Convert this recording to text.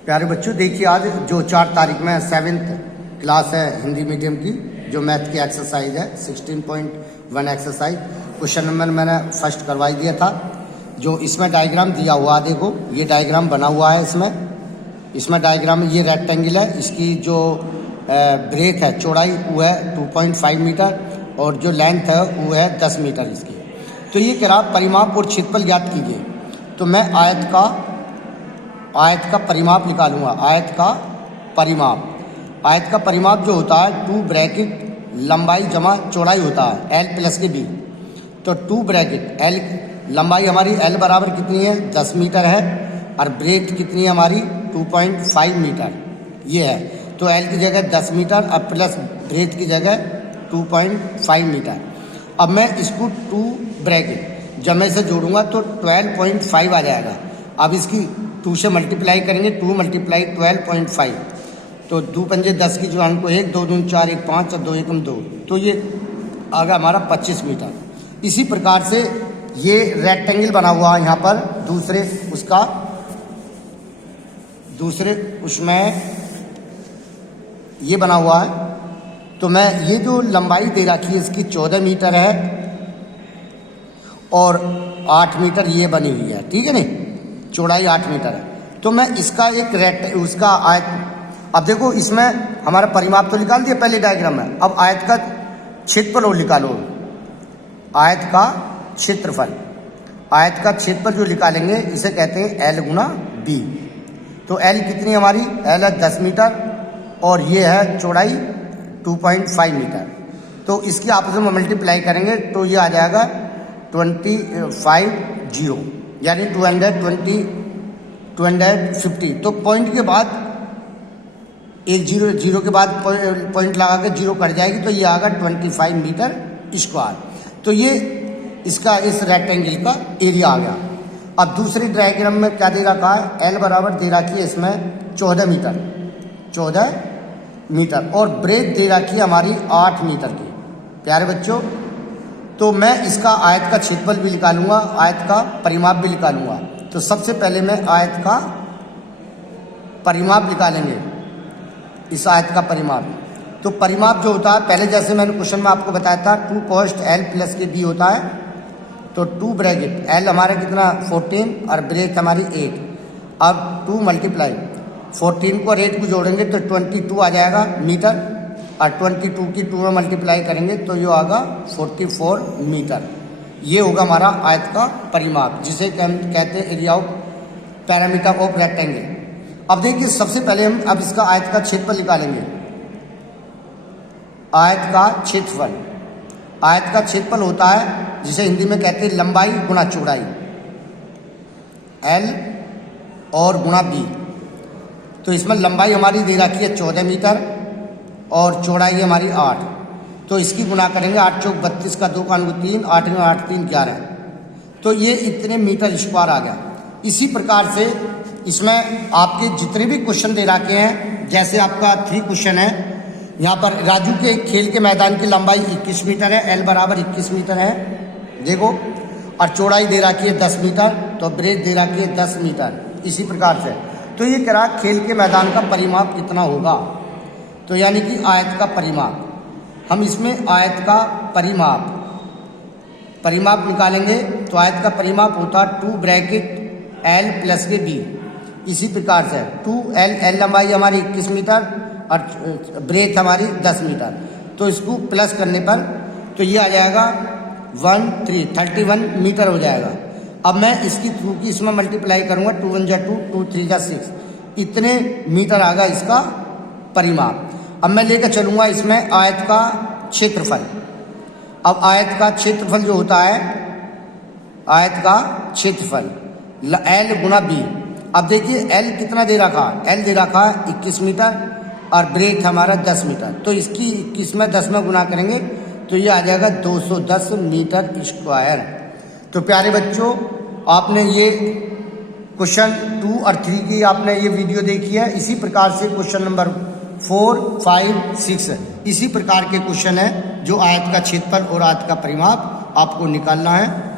प्यारे बच्चों, देखिए आज जो 4 तारीख में 7th क्लास है हिंदी मीडियम की, जो मैथ की एक्सरसाइज है 16.1 एक्सरसाइज, क्वेश्चन नंबर मैंने फर्स्ट करवाई दिया था। जो इसमें डायग्राम दिया हुआ, देखो ये डायग्राम बना हुआ है। इसमें डायग्राम ये रेक्टेंगल है, इसकी जो ब्रेथ है चौड़ाई वो है 2.5 मीटर और जो लेंथ है वो है 10 मीटर इसकी। तो ये कह रहा परिमाप और क्षेत्रफल ज्ञात कीजिए। तो मैं आयत का परिमाप निकालूंगा। आयत का परिमाप जो होता है 2 ब्रैकेट लंबाई जमा चौड़ाई होता है L प्लस के B। तो 2 ब्रैकेट L लंबाई हमारी L बराबर कितनी है 10 मीटर है और ब्रेथ कितनी है हमारी 2.5 मीटर ये है। तो L की जगह 10 मीटर और प्लस ब्रेथ की जगह 2.5 मीटर। अब मैं इसको 2 ब्रैकेट जब मैं इसे जोड़ूंगा तो 12.5 आ जाएगा। अब इसकी 2 से मल्टीप्लाई करेंगे, 2 मल्टीप्लाई 12.5, तो 2 पंजे 10 की जो हमको 1 2 दून 4 1 5 और 2 1 2, तो ये आ गया हमारा 25 मीटर। इसी प्रकार से ये रेक्टेंगल बना हुआ है यहाँ पर दूसरे उसमें ये बना हुआ है। तो मैं ये जो लंबाई दे रखी है इसकी 14 मीटर है और 8 मीटर ये बनी हुई है, ठीक है नहीं, चौड़ाई 8 मीटर है। तो मैं इसका एक उसका आयत, अब देखो इसमें हमारा परिमाप तो निकाल दिया पहले डायग्राम में। अब आयत का क्षेत्रफल और निकालो। आयत का क्षेत्रफल जो निकालेंगे इसे कहते हैं L गुना B। तो L कितनी हमारी L है 10 मीटर और ये है चौड़ाई 2.5 मीटर। तो इसकी आपस में मल्टीप्लाई करेंगे तो ये आ जाएगा 250 यानी 250। तो पॉइंट के बाद एक जीरो के बाद पॉइंट लगा के जीरो कट जाएगी, तो ये आएगा 25 मीटर स्क्वायर। तो ये इसका इस रेक्टेंगल का एरिया आ गया। अब दूसरी डायग्राम में क्या दे रखा है, L बराबर दे रखी है इसमें 14 मीटर और ब्रेथ दे रखी है हमारी 8 मीटर की। प्यारे बच्चों, तो मैं इसका आयत का क्षेत्रफल भी निकालूंगा, आयत का परिमाप भी निकालूंगा। तो सबसे पहले मैं आयत का परिमाप निकालेंगे, इस आयत का परिमाप। तो परिमाप जो होता है, पहले जैसे मैंने क्वेश्चन में आपको बताया था 2 cos L प्लस के B होता है। तो 2 ब्रैकेट L हमारा कितना 14 और ब्रेथ हमारी 8। अब 2 मल्टीप्लाई 14 को और 8 को जोड़ेंगे तो 22 आ जाएगा मीटर और 22 की 2 में मल्टीप्लाई करेंगे तो ये आएगा 44 मीटर। ये होगा हमारा आयत का परिमाप, जिसे हम कहते हैं area of parameter of rectangle. अब देखिए सबसे पहले हम अब इसका आयत का क्षेत्रफल निकालेंगे। आयत का क्षेत्रफल होता है जिसे हिंदी में कहते हैं लंबाई गुना चौड़ाई, L और गुना B। तो इसमें लंबाई हमारी दे रखी है 14 मीटर और चौड़ाई हमारी 8। तो इसकी गुना करेंगे 8 चौक 32 का 2 कान 3, 8 में 8 3 11। तो ये इतने मीटर स्क्वायर आ गया। इसी प्रकार से इसमें आपके जितने भी क्वेश्चन दे रखे हैं, जैसे आपका 3 क्वेश्चन है यहाँ पर, राजू के खेल के मैदान की लंबाई 21 मीटर है, L बराबर 21 मीटर है देखो, और चौड़ाई दे रखी है 10 मीटर, तो ब्रेथ दे रखी है 10 मीटर। इसी प्रकार से तो ये कह रहा खेल के मैदान का परिमाप कितना होगा, तो यानी कि आयत का परिमाप। हम इसमें आयत का परिमाप निकालेंगे। तो आयत का परिमाप होता 2 ब्रैकेट L प्लस के B। इसी प्रकार से 2L लंबाई हमारी 21 मीटर और ब्रेथ हमारी 10 मीटर। तो इसको प्लस करने पर तो ये आ जाएगा 31 मीटर हो जाएगा। अब मैं इसकी 2 की इसमें मल्टीप्लाई करूंगा, 2 1 जा 2, 2 3 जा 6, इतने मीटर आ गया इसका परिमाप। अब मैं लेकर चलूंगा इसमें आयत का क्षेत्रफल। अब आयत का क्षेत्रफल जो होता है, आयत का क्षेत्रफल L गुना B। अब देखिए L कितना दे रखा, L दे रखा 21 मीटर और ब्रेथ हमारा 10 मीटर। तो इसकी 21 में 10 में गुना करेंगे तो ये आ जाएगा 210 मीटर स्क्वायर। तो प्यारे बच्चों, आपने ये क्वेश्चन 2 और 3 की आपने ये वीडियो देखी है। इसी प्रकार से क्वेश्चन नंबर 4 5 6 इसी प्रकार के क्वेश्चन है जो आयत का क्षेत्रफल और आयत का परिमाप आपको निकालना है।